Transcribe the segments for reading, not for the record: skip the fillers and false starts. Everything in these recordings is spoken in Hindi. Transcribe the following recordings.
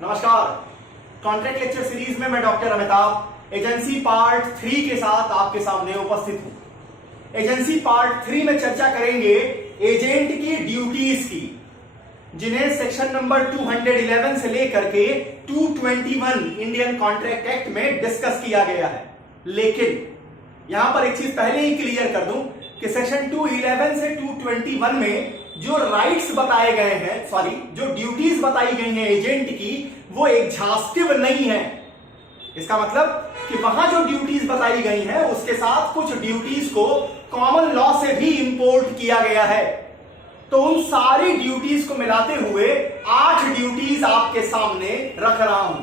नमस्कार। कॉन्ट्रैक्ट लेक्चर सीरीज में मैं डॉक्टर अमिताभ एजेंसी पार्ट 3 के साथ आपके सामने उपस्थित हूं। एजेंसी पार्ट 3 में चर्चा करेंगे एजेंट की ड्यूटीज की, जिन्हें सेक्शन नंबर 211 से लेकर के 221 इंडियन कॉन्ट्रैक्ट एक्ट में डिस्कस किया गया है। लेकिन यहां पर एक चीज पहले ही क्लियर कर दूं कि सेक्शन 211 से 221 में जो राइट्स बताए गए हैं, जो ड्यूटीज बताई गई हैं एजेंट की, वो एग्जॉस्टिव नहीं है। इसका मतलब कि वहां जो ड्यूटीज बताई गई हैं उसके साथ कुछ ड्यूटीज को कॉमन लॉ से भी इंपोर्ट किया गया है। तो उन सारी ड्यूटीज को मिलाते हुए 8 ड्यूटीज आपके सामने रख रहा हूं।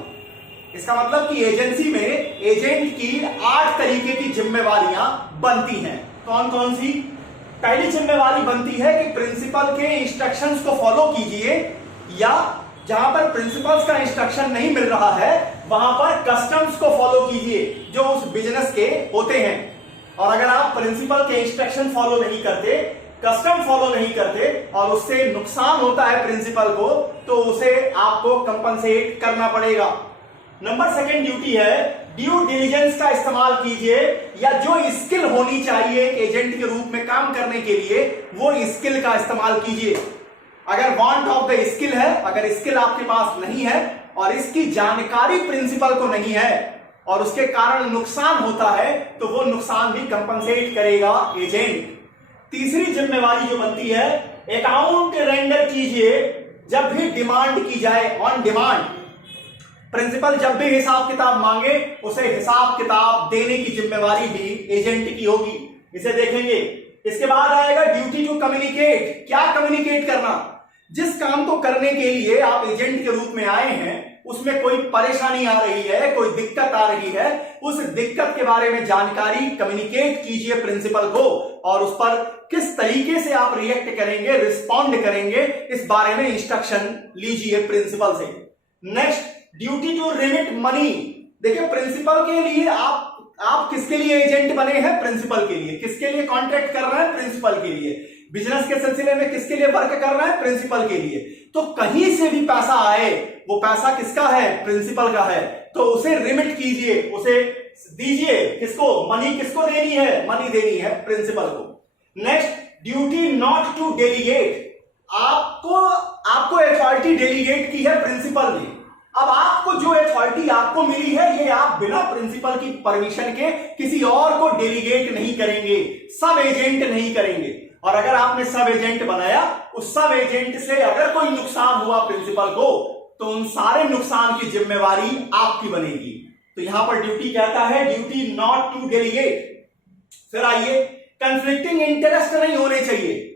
इसका मतलब कि एजेंसी में एजेंट की 8 तरीके की जिम्मेवारियां बनती हैं। कौन कौन सी? पहली जिम्मेवारी बनती है कि प्रिंसिपल के इंस्ट्रक्शंस को फॉलो कीजिए, या जहां पर प्रिंसिपल्स का इंस्ट्रक्शन नहीं मिल रहा है वहां पर कस्टम्स को फॉलो कीजिए जो उस बिजनेस के होते हैं। और अगर आप प्रिंसिपल के इंस्ट्रक्शन फॉलो नहीं करते, कस्टम फॉलो नहीं करते और उससे नुकसान होता है प्रिंसिपल को, तो उसे आपको कंपनसेट करना पड़ेगा। नंबर 2 ड्यूटी है ड्यू डिलिजेंस का इस्तेमाल कीजिए, या जो स्किल होनी चाहिए एजेंट के रूप में काम करने के लिए वो स्किल का इस्तेमाल कीजिए। अगर वांट ऑफ द स्किल है, अगर स्किल आपके पास नहीं है और इसकी जानकारी प्रिंसिपल को नहीं है और उसके कारण नुकसान होता है, तो वो नुकसान भी कंपनसेट करेगा एजेंट। तीसरी जिम्मेवारी जो बनती है, अकाउंट रेंडर कीजिए जब भी डिमांड की जाए, ऑन डिमांड। प्रिंसिपल जब भी हिसाब किताब मांगे उसे हिसाब किताब देने की जिम्मेवारी भी एजेंट की होगी। इसे देखेंगे। इसके बाद आएगा ड्यूटी टू कम्युनिकेट। क्या कम्युनिकेट करना? जिस काम को करने के लिए आप एजेंट के रूप में आए हैं उसमें कोई परेशानी आ रही है, कोई दिक्कत आ रही है, उस दिक्कत के बारे में जानकारी कम्युनिकेट कीजिए प्रिंसिपल को, और उस पर किस तरीके से आप रिएक्ट करेंगे, रिस्पॉन्ड करेंगे, इस बारे में इंस्ट्रक्शन लीजिए प्रिंसिपल से। Next, duty to remit money. देखिए, प्रिंसिपल के लिए आप किसके लिए एजेंट बने हैं? प्रिंसिपल के लिए। किसके लिए कॉन्ट्रैक्ट कर रहे हैं? प्रिंसिपल के लिए। बिजनेस के सिलसिले में किसके लिए वर्क कर रहे हैं? प्रिंसिपल के लिए। तो कहीं से भी पैसा आए, वो पैसा किसका है? प्रिंसिपल का है। तो उसे रिमिट कीजिए, उसे दीजिए। किसको? मनी किसको देनी है? मनी देनी है प्रिंसिपल को। Next, duty not to delegate. आपको अथॉरिटी डेलीगेट की है प्रिंसिपल ने। अब आपको जो अथॉरिटी आपको मिली है, ये आप बिना प्रिंसिपल की परमिशन के किसी और को डेलीगेट नहीं करेंगे, सब एजेंट नहीं करेंगे। और अगर आपने सब एजेंट बनाया, उस सब एजेंट से अगर कोई नुकसान हुआ प्रिंसिपल को, तो उन सारे नुकसान की जिम्मेवारी आपकी बनेगी। तो यहां पर ड्यूटी कहता है ड्यूटी नॉट टू डेलीगेट। फिर आइए, कंफ्लिक्टिंग इंटरेस्ट नहीं होने चाहिए।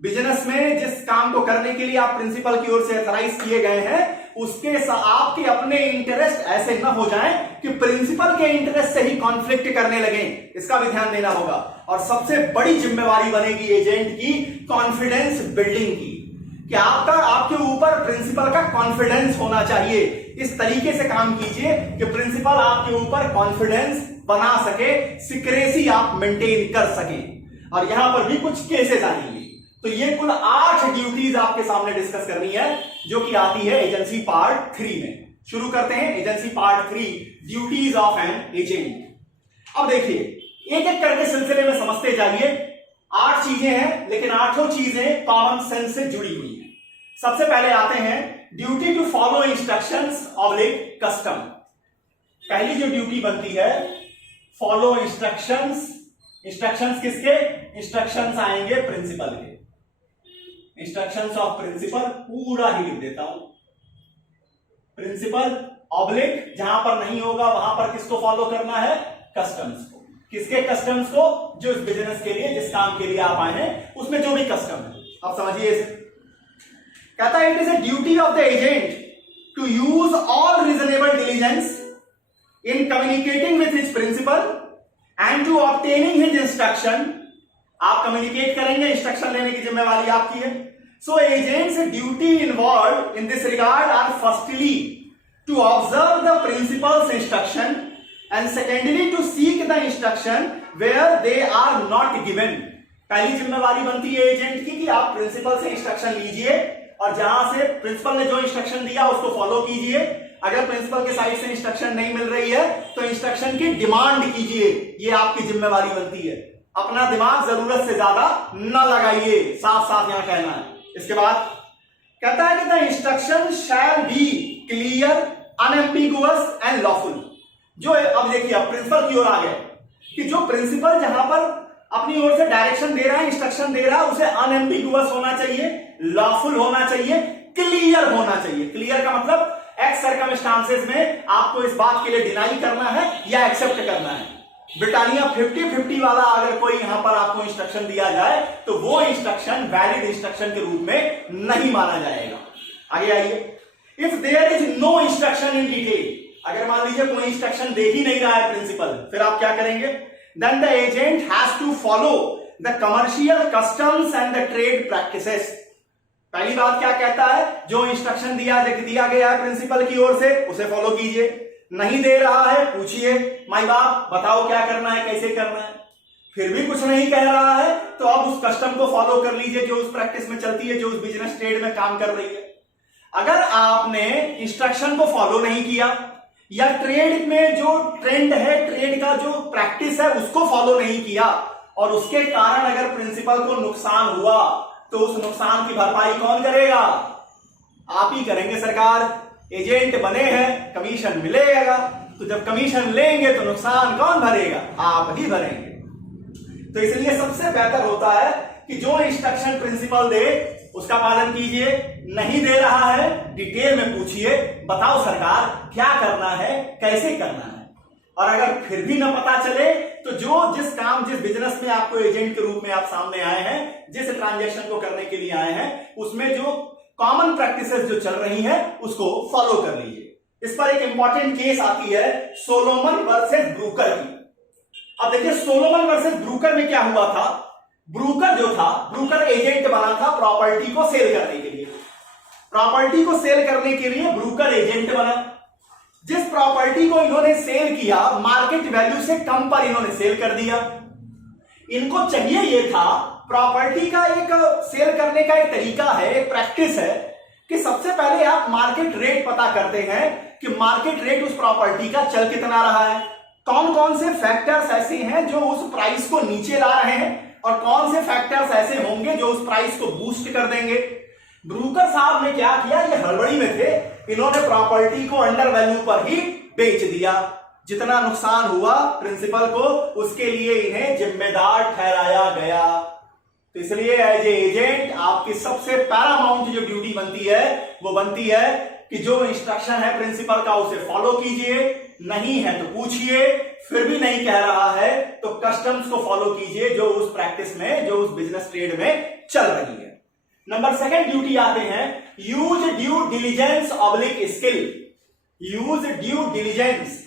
बिजनेस में जिस काम को करने के लिए आप प्रिंसिपल की ओर से ऑथराइज किए गए हैं, उसके आपके अपने इंटरेस्ट ऐसे न हो जाएं कि प्रिंसिपल के इंटरेस्ट से ही कॉन्फ्लिक्ट करने लगे। इसका भी ध्यान देना होगा। और सबसे बड़ी जिम्मेवारी बनेगी एजेंट की कॉन्फिडेंस बिल्डिंग की, कि आपके ऊपर प्रिंसिपल का कॉन्फिडेंस होना चाहिए। इस तरीके से काम कीजिए कि प्रिंसिपल आपके ऊपर कॉन्फिडेंस बना सके, सिक्रेसी आप मेंटेन कर सके। और यहां पर भी कुछ केसेस आएंगे। तो ये कुल 8 ड्यूटीज आपके सामने डिस्कस करनी है, जो कि आती है एजेंसी पार्ट 3 में। शुरू करते हैं agency part 3, duties of an agent. अब देखिए, एक एक करके सिलसिले में समझते जाइए। 8 चीजें हैं, लेकिन 8 चीजें कॉमन सेंस से जुड़ी हुई हैं। सबसे पहले आते हैं duty to follow instructions oblique custom. पहली जो ड्यूटी बनती है, फॉलो इंस्ट्रक्शंस। इंस्ट्रक्शंस किसके? इंस्ट्रक्शंस आएंगे प्रिंसिपल के। इंस्ट्रक्शंस ऑफ प्रिंसिपल पूरा ही लिख देता हूं। प्रिंसिपल ऑब्लिक, जहां पर नहीं होगा वहां पर किसको फॉलो करना है? कस्टम्स को। किसके कस्टम्स को? जो इस बिजनेस के लिए, जिस काम के लिए आप आए हैं, उसमें जो भी कस्टम है। आप समझिए इसे। कहता है it is a duty of the agent to use all reasonable diligence in communicating with his principal and to obtaining his instruction. आप कम्युनिकेट करेंगे, इंस्ट्रक्शन लेने की जिम्मेवारी आपकी है। So agent's duty involve in this regard are firstly to observe the principal's instruction and secondly to seek the instruction where they are not given. पहली जिम्मेवारी बनती है एजेंट की कि आप प्रिंसिपल से इंस्ट्रक्शन लीजिए और जहां से प्रिंसिपल ने जो इंस्ट्रक्शन दिया उसको फॉलो कीजिए। अगर प्रिंसिपल के साइड से इंस्ट्रक्शन नहीं मिल रही है तो इंस्ट्रक्शन की डिमांड कीजिए, ये आपकी जिम्मेवारी बनती है। अपना दिमाग जरूरत से ज्यादा न लगाइए, साफ साफ यहां कहना है। इसके बाद कहता है कि the instruction shall be clear, unambiguous and lawful. जो अब देखिए, अब प्रिंसिपल की ओर आ गए कि जो प्रिंसिपल जहां पर अपनी ओर से डायरेक्शन दे रहा है, इंस्ट्रक्शन दे रहा है, उसे अनएम्बिगुअस होना चाहिए, लॉफुल होना चाहिए, क्लियर होना चाहिए। क्लियर का मतलब एक्स सर्कमस्टांसेस में आपको इस बात के लिए डिनाई करना है या एक्सेप्ट करना है। ब्रिटानिया 50-50 वाला अगर कोई यहां पर आपको इंस्ट्रक्शन दिया जाए तो वो इंस्ट्रक्शन वैलिड इंस्ट्रक्शन के रूप में नहीं माना जाएगा। आगे आइए, if there is no instruction in detail, अगर मान लीजिए कोई इंस्ट्रक्शन दे ही नहीं रहा है प्रिंसिपल, फिर आप क्या करेंगे? Then the agent has to follow the commercial customs and the trade practices. पहली बात क्या कहता है? जो इंस्ट्रक्शन दिया गया है प्रिंसिपल की ओर से उसे फॉलो कीजिए। नहीं दे रहा है, पूछिए, माई बाप बताओ क्या करना है, कैसे करना है। फिर भी कुछ नहीं कह रहा है तो आप उस कस्टम को फॉलो कर लीजिए जो उस प्रैक्टिस में चलती है, जो उस बिजनेस ट्रेड में काम कर रही है। अगर आपने इंस्ट्रक्शन को फॉलो नहीं किया या ट्रेड में जो ट्रेंड है, ट्रेड का जो प्रैक्टिस है उसको फॉलो नहीं किया और उसके कारण अगर प्रिंसिपल को नुकसान हुआ तो उस नुकसान की भरपाई कौन करेगा? आप ही करेंगे सरकार। एजेंट बने हैं, कमीशन मिलेगा, तो जब कमीशन लेंगे तो नुकसान कौन भरेगा? आप ही भरेंगे। तो इसलिए सबसे बेहतर होता है कि जो इंस्ट्रक्शन प्रिंसिपल दे उसका पालन कीजिए। नहीं दे रहा है, डिटेल में पूछिए, बताओ सरकार क्या करना है, कैसे करना है। और अगर फिर भी ना पता चले तो जिस बिजनेस में आपको एजेंट के रूप में आप सामने आए हैं, जिस ट्रांजैक्शन को करने के लिए आए हैं, उसमें जो कॉमन प्रैक्टिसेस जो चल रही हैं उसको फॉलो कर लीजिए। इस पर एक इंपॉर्टेंट केस आती है सोलोमन वर्सेस ब्रूकर की। अब देखिए, सोलोमन वर्सेस ब्रूकर में क्या हुआ था? ब्रूकर एजेंट बना था प्रॉपर्टी को सेल करने के लिए। प्रॉपर्टी को सेल करने के लिए ब्रूकर एजेंट बना। जिस प्रॉपर्टी को इन्होंने सेल किया, मार्केट वैल्यू से कम पर इन्होंने सेल कर दिया। इनको चाहिए ये था, प्रॉपर्टी का एक सेल करने का एक तरीका है, एक प्रैक्टिस है कि सबसे पहले आप मार्केट रेट पता करते हैं कि मार्केट रेट उस प्रॉपर्टी का चल कितना रहा है, कौन कौन से फैक्टर्स ऐसे हैं जो उस प्राइस को नीचे ला रहे हैं और कौन से फैक्टर्स ऐसे होंगे जो उस प्राइस को बूस्ट कर देंगे। ब्रूकर साहब ने क्या किया? ये हड़बड़ी में थे, इन्होंने प्रॉपर्टी को अंडर वैल्यू पर ही बेच दिया। जितना नुकसान हुआ प्रिंसिपल को, उसके लिए इन्हें जिम्मेदार ठहराया गया। तो इसलिए एज ए एजेंट आपकी सबसे पैरामाउंट जो ड्यूटी बनती है वो बनती है कि जो इंस्ट्रक्शन है प्रिंसिपल का उसे फॉलो कीजिए। नहीं है तो पूछिए, फिर भी नहीं कह रहा है तो कस्टम्स को फॉलो कीजिए जो उस प्रैक्टिस में, जो उस बिजनेस ट्रेड में चल रही है। नंबर सेकंड ड्यूटी आते हैं, use due diligence oblique skill. Use due diligence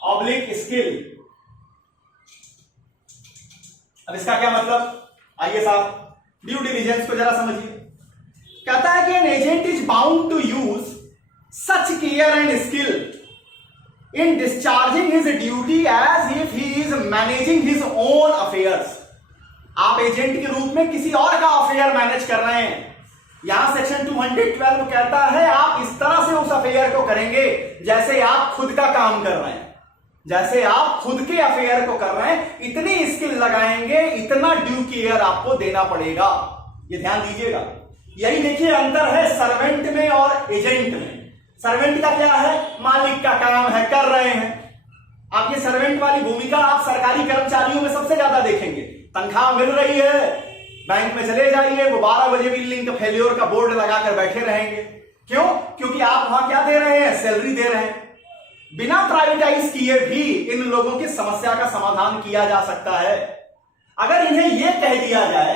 oblique skill. अब इसका क्या मतलब? आइए साहब, ड्यू डिलीजेंस को जरा समझिए। कहता है कि an agent is bound to use such care and skill in discharging his duty as if he is managing his own affairs। आप एजेंट के रूप में किसी और का अफेयर मैनेज कर रहे हैं। यहां सेक्शन 212 कहता है आप इस तरह से उस अफेयर को करेंगे जैसे आप खुद का काम कर रहे हैं, जैसे आप खुद के अफेयर को कर रहे हैं। इतनी स्किल लगाएंगे, इतना ड्यू केयर आपको देना पड़ेगा। ये ध्यान दीजिएगा। यही देखिए अंतर है सर्वेंट में और एजेंट में। सर्वेंट का क्या है? मालिक का काम है, कर रहे हैं। आप ये सर्वेंट वाली भूमिका आप सरकारी कर्मचारियों में सबसे ज्यादा देखेंगे। तनख्वाह मिल रही है, बैंक में चले जाइए, वो 12 बजे भी लिंक फेल्योर का बोर्ड लगाकर बैठे रहेंगे। क्यों? क्योंकि आप वहां क्या दे रहे हैं? सैलरी दे रहे हैं। बिना प्राइवेटाइज किए भी इन लोगों की समस्या का समाधान किया जा सकता है। अगर इन्हें यह कह दिया जाए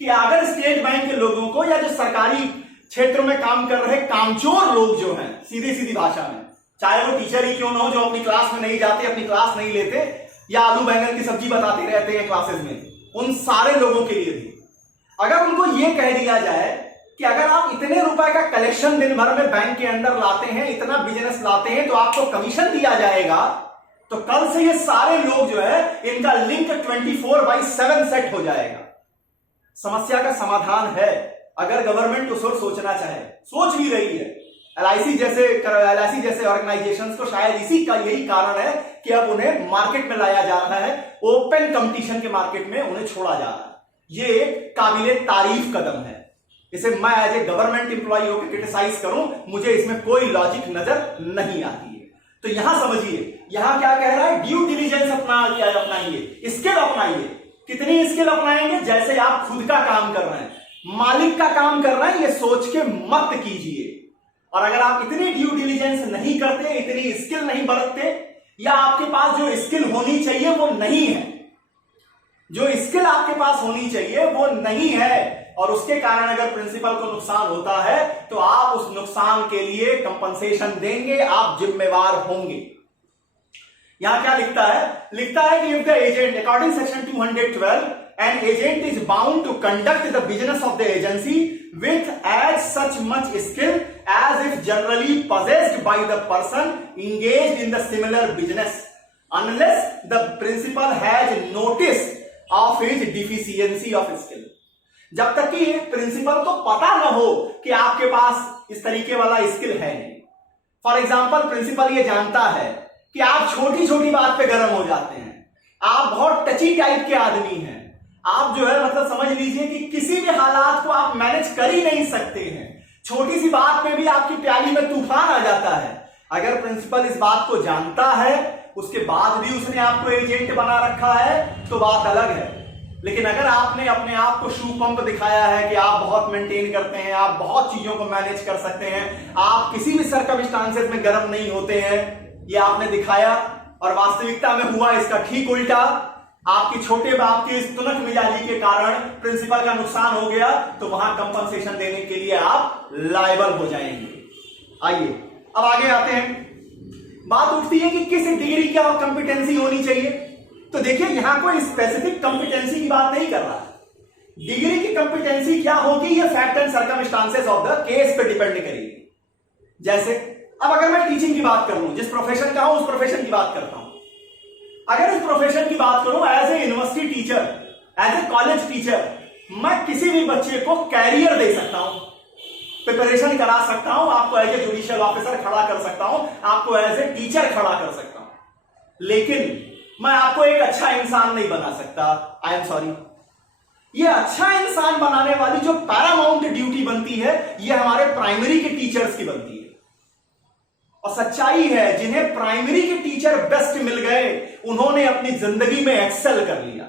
कि अगर स्टेट बैंक के लोगों को या जो सरकारी क्षेत्र में काम कर रहे कामचोर लोग जो हैं, सीधी सीधी भाषा में, चाहे वो टीचर ही क्यों ना हो, जो अपनी क्लास में नहीं जाते, अपनी क्लास नहीं लेते या आलू बैंगन की सब्जी बताते रहते हैं क्लासेस में, उन सारे लोगों के लिए भी अगर उनको यह कह दिया जाए कि अगर आप इतने रुपए का कलेक्शन दिन भर में बैंक के अंदर लाते हैं, इतना बिजनेस लाते हैं, तो आपको कमीशन दिया जाएगा, तो कल से ये सारे लोग जो है इनका लिंक 24/7 सेट हो जाएगा। समस्या का समाधान है अगर गवर्नमेंट उस ओर सोचना चाहे, सोच भी रही है। एलआईसी जैसे ऑर्गेनाइजेशंस को शायद इसी का यही कारण है कि अब उन्हें मार्केट में लाया जा रहा है, ओपन कंपटीशन के मार्केट में उन्हें छोड़ा जा रहा है। ये एक काबिले तारीफ कदम है। इसे मैं एज ए गवर्नमेंट इंप्लॉई होकर क्रिटिसाइज करूं, मुझे इसमें कोई लॉजिक नजर नहीं आती है। तो यहां समझिए, यहां क्या कह रहा है, ड्यू डिलिजेंस अपनाइए, स्किल अपनाइए। कितनी स्किल अपनाएंगे? जैसे आप खुद का काम कर रहे हैं, मालिक का काम कर रहे हैं, ये सोच के मत कीजिए। और अगर आप इतनी ड्यू डिलिजेंस नहीं करते, इतनी स्किल नहीं बरतते, या आपके पास जो स्किल होनी चाहिए वो नहीं है, जो स्किल आपके पास होनी चाहिए वो नहीं है, और उसके कारण अगर प्रिंसिपल को नुकसान होता है तो आप उस नुकसान के लिए कंपनसेशन देंगे, आप जिम्मेवार होंगे। यहां क्या लिखता है कि if the agent according section 212 an agent is bound to conduct the business of the agency with as such much skill as if generally possessed by the person engaged in the similar business unless the principal has notice of his deficiency of skill। जब तक कि प्रिंसिपल को पता ना हो कि आपके पास इस तरीके वाला स्किल है नहीं। फॉर एग्जाम्पल, प्रिंसिपल ये जानता है कि आप छोटी छोटी बात पे गर्म हो जाते हैं, आप बहुत टची टाइप के आदमी हैं, आप जो है मतलब समझ लीजिए कि किसी भी हालात को आप मैनेज कर ही नहीं सकते हैं, छोटी सी बात पे भी आपकी प्याली में तूफान आ जाता है। अगर प्रिंसिपल इस बात को जानता है, उसके बाद भी उसने आपको एजेंट बना रखा है तो बात अलग है। लेकिन अगर आपने अपने आप को शू पंप दिखाया है कि आप बहुत मेंटेन करते हैं, आप बहुत चीजों को मैनेज कर सकते हैं, आप किसी भी सर्कमस्टांसेस में गर्म नहीं होते हैं, ये आपने दिखाया, और वास्तविकता में हुआ इसका ठीक उल्टा। आपकी छोटे बाप की इस तुनक मिजाजी के कारण प्रिंसिपल का नुकसान हो गया, तो वहां कंपनसेशन देने के लिए आप लायबल हो जाएंगे। आइए अब आगे आते हैं। बात उठती है कि किस डिग्री की कंपिटेंसी होनी चाहिए। तो देखिए, यहां कोई स्पेसिफिक कंपिटेंसी की बात नहीं कर रहा है। डिग्री की कंपिटेंसी क्या होगी, ये fact and circumstances of the case पे डिपेंड करेगी। जैसे अब अगर मैं टीचिंग की बात करूं, जिस प्रोफेशन का हूं उस प्रोफेशन की बात करता हूं। अगर इस प्रोफेशन की बात करूं as a university teacher, as a college teacher, मैं किसी भी बच्चे को कैरियर दे सकता हूं, प्रिपरेशन करा सकता हूं, आपको एज ए जुडिशियल ऑफिसर खड़ा कर सकता हूं, आपको एज ए टीचर खड़ा कर सकता हूं, लेकिन मैं आपको एक अच्छा इंसान नहीं बना सकता। I am sorry. ये अच्छा इंसान बनाने वाली जो पैरामाउंट ड्यूटी बनती है, ये हमारे प्राइमरी के टीचर्स की बनती है। और सच्चाई है, जिन्हें प्राइमरी के टीचर बेस्ट मिल गए, उन्होंने अपनी जिंदगी में एक्सेल कर लिया।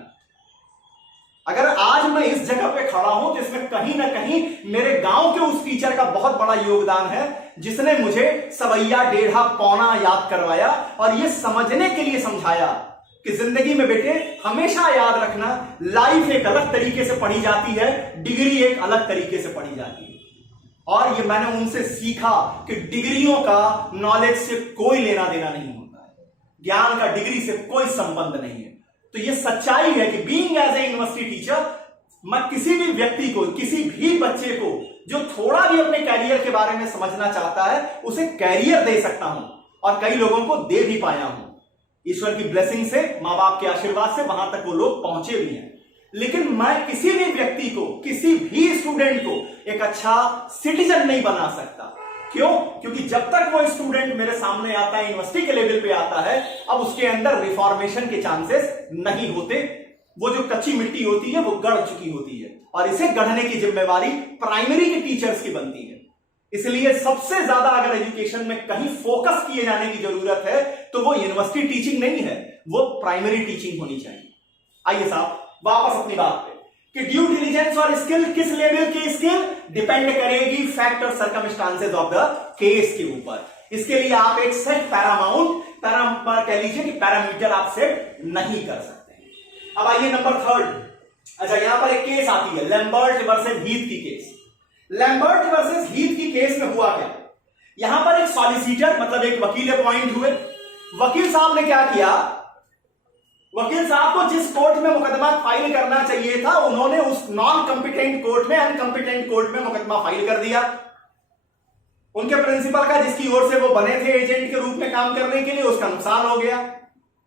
अगर आज मैं इस जगह पे खड़ा हूं तो इसमें कहीं ना कहीं मेरे गांव के उस टीचर का बहुत बड़ा योगदान है, जिसने मुझे सवैया डेढ़ा पौना याद करवाया और यह समझने के लिए समझाया कि जिंदगी में बेटे हमेशा याद रखना, लाइफ एक अलग तरीके से पढ़ी जाती है, डिग्री एक अलग तरीके से पढ़ी जाती है। और ये मैंने उनसे सीखा कि डिग्रियों का नॉलेज से कोई लेना देना नहीं होता है, ज्ञान का डिग्री से कोई संबंध नहीं है। तो ये सच्चाई है कि being as a university teacher, मैं किसी भी व्यक्ति को, किसी भी बच्चे को जो थोड़ा भी अपने कैरियर के बारे में समझना चाहता है, उसे कैरियर दे सकता हूं, और कई लोगों को दे भी पाया हूं। ईश्वर की ब्लेसिंग से, मां बाप के आशीर्वाद से वहां तक वो लोग पहुंचे भी हैं। लेकिन मैं किसी भी व्यक्ति को, किसी भी स्टूडेंट को एक अच्छा सिटीजन नहीं बना सकता। क्यों? क्योंकि जब तक वो स्टूडेंट मेरे सामने आता है, यूनिवर्सिटी के लेवल पे आता है, अब उसके अंदर रिफॉर्मेशन के चांसेस नहीं होते। वो जो कच्ची मिट्टी होती है वो गढ़ चुकी होती है, और इसे गढ़ने की जिम्मेवारी प्राइमरी के टीचर्स की बनती है। इसलिए सबसे ज्यादा अगर एजुकेशन में कहीं फोकस किए जाने की जरूरत है तो वो यूनिवर्सिटी टीचिंग नहीं है, वो प्राइमरी टीचिंग होनी चाहिए। आइए साहब वापस अपनी बात पे कि ड्यू डिलिजेंस और स्किल, किस लेवल की स्किल डिपेंड करेगी फैक्ट और सर्कमस्टांसेस ऑफ द केस के ऊपर। इसके लिए आप एक सेट कह लीजिए कि पैरामीटर आप सेट नहीं कर सकते। अब आइए नंबर थर्ड। अच्छा, यहां पर एक केस आती है, लैम्बर्ट वर्सेस हीथ की केस। लैम्बर्ट वर्सेस हीथ की केस में हुआ क्या? यहां पर एक सॉलिसिटर मतलब एक वकील अपॉइंट हुए। वकील साहब ने क्या किया? वकील साहब को जिस कोर्ट में मुकदमा फाइल करना चाहिए था, उन्होंने उस नॉन कंपिटेंट कोर्ट में, अनकंपिटेंट कोर्ट में मुकदमा फाइल कर दिया। उनके प्रिंसिपल का, जिसकी ओर से वो बने थे एजेंट के रूप में काम करने के लिए, उसका नुकसान हो गया।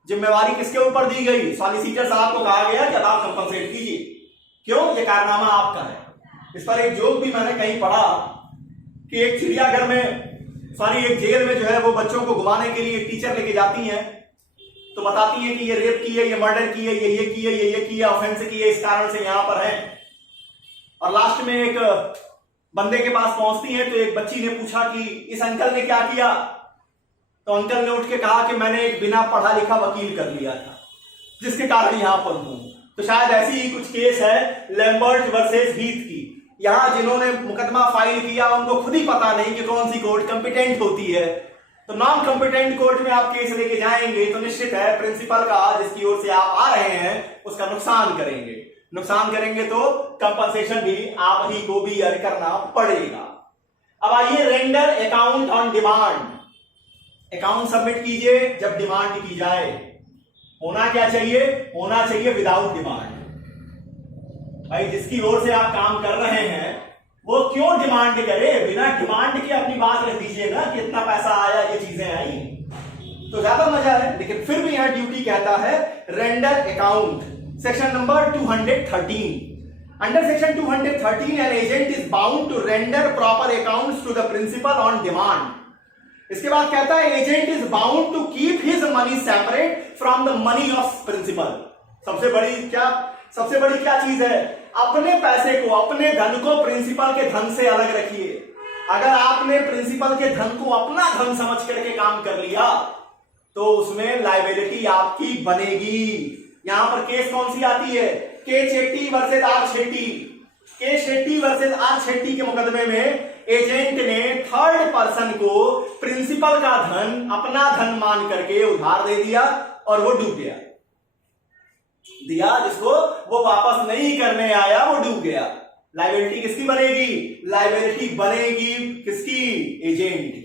जिम्मेवारी किसके ऊपर दी गई? सॉलिसिटर साहब को कहा गया कि अब आप कंपनसेट कीजिए। क्यों? ये कारनामा आपका है। इस पर एक जोक भी मैंने कहीं पढ़ा कि एक चिड़ियाघर में एक जेल में जो है वो बच्चों को घुमाने के लिए टीचर लेके जाती हैं, तो बताती है कि ये रेप की है, ये मर्डर की है, ये की है, ये की है, ऑफेंस की है, इस कारण से यहां पर है। और लास्ट में एक बंदे के पास पहुंचती है तो एक बच्ची ने पूछा कि इस अंकल ने क्या किया? तो अंकल ने उठ के कहा कि मैंने एक बिना पढ़ा लिखा वकील कर लिया था, जिसके कारण यहां पर हूं। तो शायद ऐसी ही कुछ केस है लैम्बर्ट वर्सेस हीथ की। यहां जिन्होंने मुकदमा फाइल किया उनको खुद ही पता नहीं कि कौन सी कोर्ट कंपिटेंट होती है। तो नॉन कंपिटेंट कोर्ट में आप केस लेके जाएंगे तो निश्चित है प्रिंसिपल का, जिसकी ओर से आप आ रहे हैं, उसका नुकसान करेंगे। नुकसान करेंगे तो कंपनसेशन भी आप ही को भी अर्न करना पड़ेगा। अब आइए, render account on demand. Account submit कीजिए जब डिमांड की जाए। होना क्या चाहिए? होना चाहिए विदाउट डिमांड। भाई जिसकी ओर से आप काम कर रहे हैं वो क्यों डिमांड करे? बिना डिमांड के अपनी बात रख दीजिए ना कि इतना पैसा आया, ये चीजें आई, तो ज्यादा मजा है। लेकिन फिर भी यहां ड्यूटी कहता है render account, section number 213। Under section 213 an agent is bound to render proper accounts to the principal on demand. इसके बाद कहता है agent is bound to keep his money separate from the money of principal. सबसे बड़ी क्या चीज है? अपने पैसे को, अपने धन को प्रिंसिपल के धन से अलग रखिए। अगर आपने प्रिंसिपल के धन को अपना धन समझ करके काम कर लिया तो उसमें लायबिलिटी आपकी बनेगी। यहां पर केस कौन सी आती है? के शेट्टी वर्सेस आर शेट्टी। के शेट्टी वर्सेस आर शेट्टी के मुकदमे में एजेंट ने थर्ड पर्सन को प्रिंसिपल का धन अपना धन मान करके उधार दे दिया और वो डूब गया। जिसको वो वापस नहीं करने आया वो डूब गया। लायबिलिटी किसकी बनेगी? लायबिलिटी बनेगी किसकी? एजेंट की।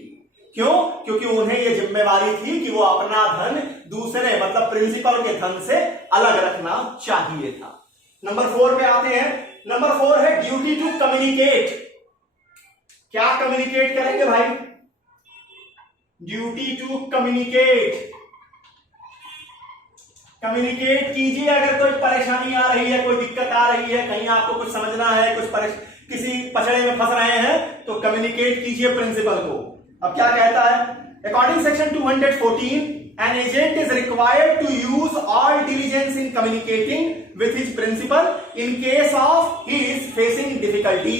क्यों? क्योंकि उन्हें यह जिम्मेवारी थी कि वो अपना धन दूसरे मतलब प्रिंसिपल के धन से अलग रखना चाहिए था। नंबर 4 पे आते हैं। नंबर 4 है ड्यूटी टू कम्युनिकेट। क्या कम्युनिकेट करेंगे भाई? Duty to communicate. कम्युनिकेट कीजिए अगर कोई परेशानी आ रही है, कोई दिक्कत आ रही है, कहीं आपको कुछ समझना है, किसी पचड़े में फंस रहे हैं तो कम्युनिकेट कीजिए प्रिंसिपल को। अब क्या कहता है? According section 214 an agent is required to use all diligence in communicating with his principal in case of he is facing difficulty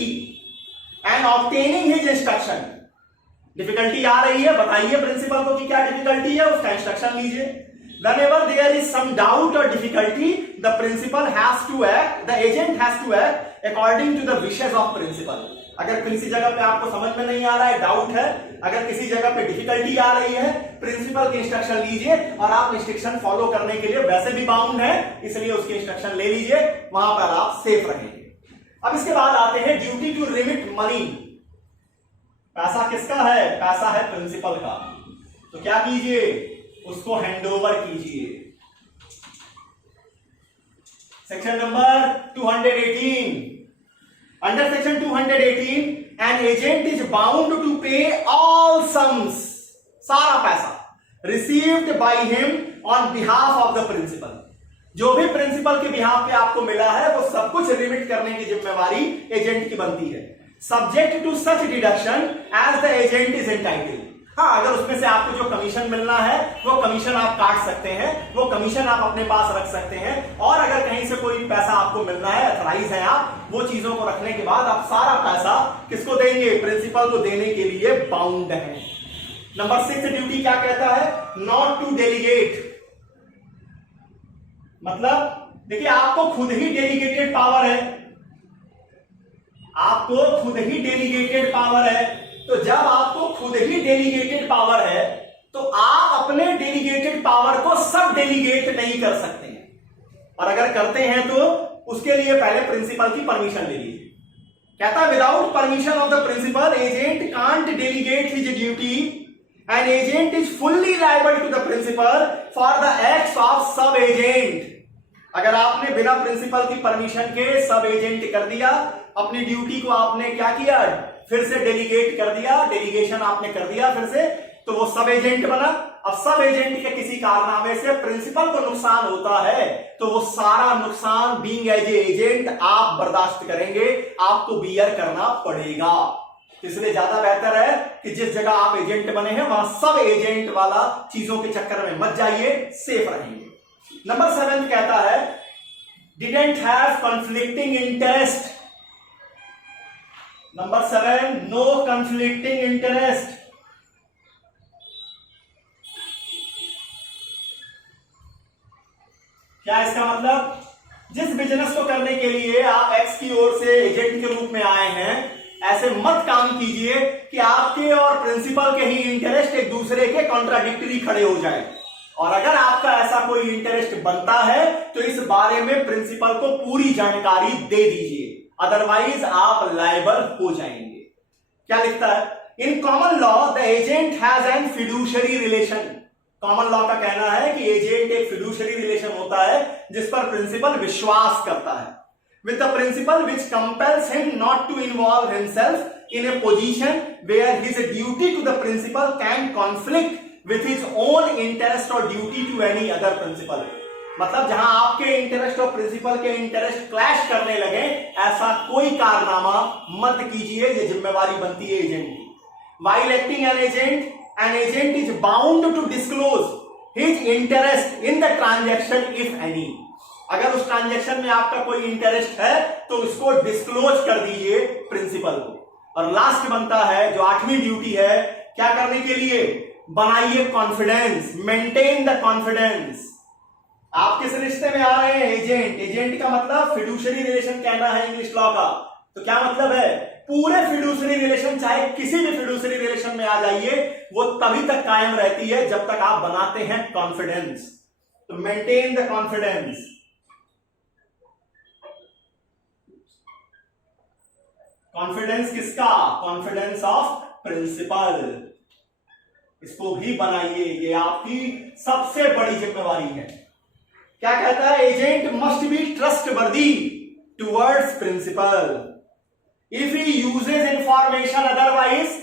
and obtaining his instruction. Difficulty आ रही है, बताइए प्रिंसिपल को कि क्या डिफिकल्टी है, उसका इंस्ट्रक्शन लीजिए। Whenever there is some doubt or difficulty, the principal has to act, the agent has to act according to the wishes of principal. अगर किसी जगह पे आपको समझ में नहीं आ रहा है, डाउट है, अगर किसी जगह पे डिफिकल्टी आ रही है, प्रिंसिपल के इंस्ट्रक्शन लीजिए और आप इंस्ट्रक्शन फॉलो करने के लिए वैसे भी बाउंड है, इसलिए उसके इंस्ट्रक्शन ले लीजिए, वहां पर आप सेफ रहेंगे। अब इसके बाद आते हैं ड्यूटी टू रिमिट मनी। पैसा किसका है? पैसा है प्रिंसिपल का। तो क्या कीजिए? उसको हैंडओवर कीजिए। Section number 218। Under section 218 an agent is bound to pay all sums, सारा पैसा received by him on behalf of the principal. जो भी प्रिंसिपल के बिहाफ पे आपको मिला है वो सब कुछ रिमिट करने की जिम्मेवारी एजेंट की बनती है, subject to such deduction as the agent is entitled. हाँ, अगर उसमें से आपको जो कमीशन मिलना है वो कमीशन आप काट सकते हैं, वो कमीशन आप अपने पास रख सकते हैं, और अगर कहीं से कोई पैसा आपको मिलना है, अथराइज है आप, वो चीजों को रखने के बाद आप सारा पैसा किसको देंगे? प्रिंसिपल को देने के लिए बाउंड है। नंबर 6 ड्यूटी क्या कहता है? Not to delegate. मतलब देखिए, आपको खुद ही डेलीगेटेड पावर है, आपको खुद ही डेलीगेटेड पावर है। तो जब आपको खुद ही डेलीगेटेड पावर है तो आप अपने डेलीगेटेड पावर को सब डेलीगेट नहीं कर सकते हैं, और अगर करते हैं तो उसके लिए पहले प्रिंसिपल की परमिशन ले लीजिए। कहता है without permission of the principal agent can't delegate his duty and agent is fully liable to the principal for the acts of sub agent. अगर आपने बिना प्रिंसिपल की परमिशन के सब एजेंट कर दिया, अपनी ड्यूटी को आपने क्या किया? फिर से डेलीगेट कर दिया, डेलीगेशन आपने कर दिया फिर से, तो वो सब एजेंट बना। अब सब एजेंट के किसी कारनामे से प्रिंसिपल को नुकसान होता है तो वो सारा नुकसान बीइंग एज ए एजेंट आप बर्दाश्त करेंगे, आपको बियर करना पड़ेगा। इसलिए ज्यादा बेहतर है कि जिस जगह आप एजेंट बने हैं वहां सब एजेंट वाला चीजों के चक्कर में मत जाइए, सेफ रहेंगे। नंबर 7 कहता है didn't have conflicting interest. Number 7, no conflicting interest. क्या इसका मतलब, जिस बिजनेस को करने के लिए आप एक्स की ओर से एजेंट के रूप में आए हैं, ऐसे मत काम कीजिए कि आपके और प्रिंसिपल के ही इंटरेस्ट एक दूसरे के कॉन्ट्राडिक्टरी खड़े हो जाए। और अगर आपका ऐसा कोई इंटरेस्ट बनता है तो इस बारे में प्रिंसिपल को पूरी जानकारी दे दीजिए, अदरवाइज आप लायबल हो जाएंगे। क्या लिखता है, in common law the agent has an fiduciary relation. Common law का कहना है कि एजेंट एक फिड्यूशियरी रिलेशन होता है जिस पर प्रिंसिपल विश्वास करता है, with the principle which compels him not to involve himself in a position where his duty to the principal can conflict with his own interest or duty to any other principal। मतलब जहां आपके इंटरेस्ट और प्रिंसिपल के इंटरेस्ट क्लैश करने लगे, ऐसा कोई कारनामा मत कीजिए, ये जिम्मेवारी बनती है एजेंट की। While acting an agent is bound to disclose his interest in the transaction if any। अगर उस ट्रांजैक्शन में आपका कोई इंटरेस्ट है तो उसको डिस्क्लोज कर दीजिए प्रिंसिपल को। और लास्ट बनता है, जो 8वीं ड्यूटी है, क्या करने के लिए, बनाइए कॉन्फिडेंस, मेंटेन द कॉन्फिडेंस। आप किस रिश्ते में आ रहे हैं, एजेंट। एजेंट का मतलब फिड्यूशियरी रिलेशन कहना है इंग्लिश लॉ का। तो क्या मतलब है, पूरे फिड्यूशियरी रिलेशन, चाहे किसी भी फिड्यूशियरी रिलेशन में आ जाइए, वो तभी तक कायम रहती है जब तक आप बनाते हैं कॉन्फिडेंस। तो मेंटेन द कॉन्फिडेंस। कॉन्फिडेंस किसका, कॉन्फिडेंस ऑफ प्रिंसिपल। इसको भी बनाइए, ये आपकी सबसे बड़ी जिम्मेवारी है। क्या कहता है, agent must be trustworthy towards principal if he uses information otherwise.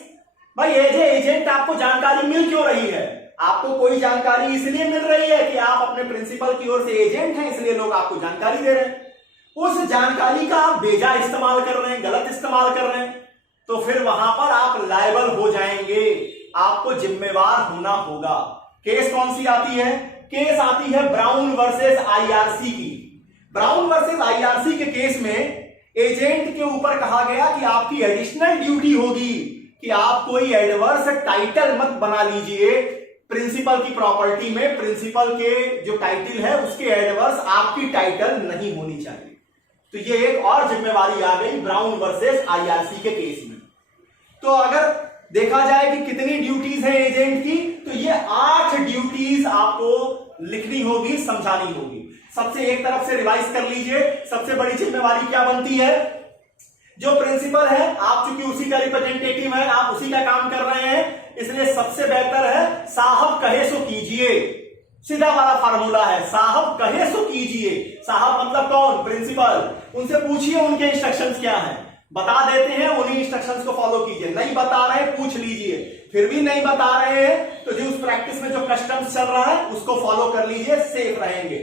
भाई एजेंट आपको जानकारी मिल क्यों रही है, आपको कोई जानकारी इसलिए मिल रही है कि आप अपने प्रिंसिपल की ओर से एजेंट हैं, इसलिए लोग आपको जानकारी दे रहे हैं। उस जानकारी का आप बेजा इस्तेमाल कर रहे हैं, गलत इस्तेमाल कर रहे हैं, तो फिर वहां पर आप लायबल हो जाएंगे, आपको जिम्मेवार होना होगा। केस कौन सी आती है, केस आती है ब्राउन वर्सेस आईआरसी की। ब्राउन वर्सेस आईआरसी के केस में एजेंट के ऊपर कहा गया कि आपकी एडिशनल ड्यूटी होगी कि आप कोई एडवर्स टाइटल मत बना लीजिए प्रिंसिपल की प्रॉपर्टी में। प्रिंसिपल के जो टाइटल है उसके एडवर्स आपकी टाइटल नहीं होनी चाहिए। तो ये एक और जिम्मेवारी आ गई ब्राउन वर्सेस आईआरसी के केस में। तो अगर देखा जाए कि कितनी ड्यूटीज है एजेंट की, तो ये 8 ड्यूटीज आपको लिखनी होगी, समझानी होगी। सबसे एक तरफ से रिवाइज कर लीजिए, सबसे बड़ी जिम्मेवारी क्या बनती है, जो प्रिंसिपल है, आप चूंकि उसी का रिप्रेजेंटेटिव है, आप उसी का काम कर रहे हैं, इसलिए सबसे बेहतर है साहब कहे सो कीजिए। सीधा वाला फार्मूला है, साहब कहे सो कीजिए। साहब मतलब कौन, प्रिंसिपल। उनसे पूछिए उनके इंस्ट्रक्शंस क्या हैं, बता देते हैं, उन्हीं इंस्ट्रक्शंस को फॉलो कीजिए। नहीं बता रहे पूछ लीजिए, फिर भी नहीं बता रहे हैं तो जो उस प्रैक्टिस में जो कस्टम्स चल रहा है उसको फॉलो कर लीजिए, सेफ रहेंगे।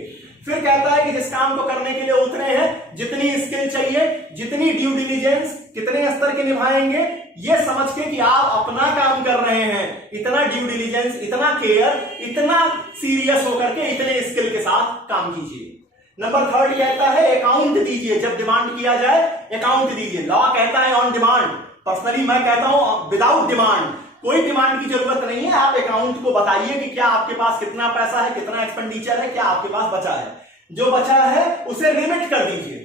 फिर कहता है कि जिस काम को करने के लिए उतरे हैं, जितनी स्किल चाहिए, जितनी ड्यू डिलीजेंस, कितने स्तर के निभाएंगे, ये समझ के कि आप अपना काम कर रहे हैं, इतना ड्यू डिलीजेंस, इतना केयर, इतना सीरियस होकर के, इतने स्किल के साथ काम कीजिए। नंबर 3 कहता है अकाउंट दीजिए, जब डिमांड किया जाए अकाउंट दीजिए। लॉ कहता है ऑन डिमांड, पर्सनली मैं कहता हूं विदाउट डिमांड। कोई डिमांड की जरूरत नहीं है, आप अकाउंट को बताइए कि क्या आपके पास कितना पैसा है, कितना एक्सपेंडिचर है, क्या आपके पास बचा है। जो बचा है उसे रिमिट कर दीजिए।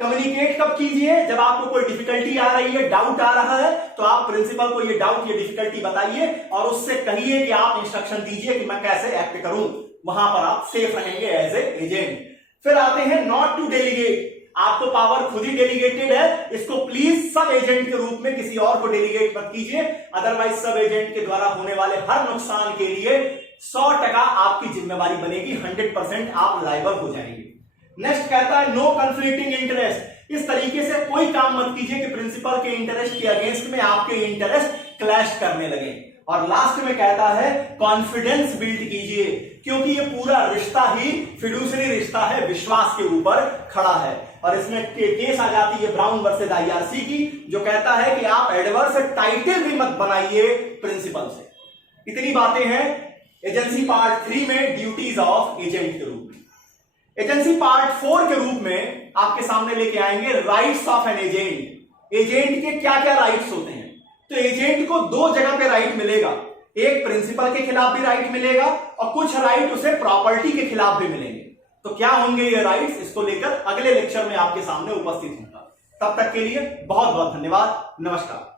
कम्युनिकेट कब कीजिए, जब आपको कोई डिफिकल्टी आ रही है, डाउट आ रहा है, तो आप प्रिंसिपल को ये डाउट, ये डिफिकल्टी बताइए और उससे कहिए कि आप इंस्ट्रक्शन दीजिए कि मैं कैसे एक्ट करूं। वहां पर आप सेफ रहेंगे एज ए एजेंट। फिर आते हैं नॉट टू डेलीगेट। आपको पावर खुद ही डेलीगेटेड है, इसको प्लीज सब एजेंट के रूप में किसी और को डेलीगेट मत कीजिए, अदरवाइज सब एजेंट के द्वारा होने वाले हर नुकसान के लिए 100% आपकी जिम्मेवारी बनेगी, 100% आप लायबल हो जाएंगे। नेक्स्ट कहता है नो कन्फ्लिक्टिंग इंटरेस्ट। इस तरीके से कोई काम मत कीजिए कि प्रिंसिपल के इंटरेस्ट के अगेंस्ट में आपके इंटरेस्ट क्लैश करने लगे। और लास्ट में कहता है कॉन्फिडेंस बिल्ड कीजिए, क्योंकि ये पूरा रिश्ता ही फिड्यूशियरी रिश्ता है, विश्वास के ऊपर खड़ा है। और इसमें केस आ जाती है ब्राउन वर्सेस आईआरसी की, जो कहता है कि आप एडवर्स टाइटल भी मत बनाइए प्रिंसिपल से। इतनी बातें हैं एजेंसी पार्ट 3 में ड्यूटीज ऑफ एजेंट के रूप में। एजेंसी पार्ट 4 के रूप में आपके सामने लेके आएंगे rights of an agent. Agent के क्या क्या राइट्स होते हैं। तो एजेंट को दो जगह पे राइट मिलेगा, एक प्रिंसिपल के खिलाफ भी राइट मिलेगा और कुछ राइट उसे प्रॉपर्टी के खिलाफ भी मिलेंगे। तो क्या होंगे ये राइट्स, इसको लेकर अगले लेक्चर में आपके सामने उपस्थित होगा। तब तक के लिए बहुत बहुत धन्यवाद। नमस्कार।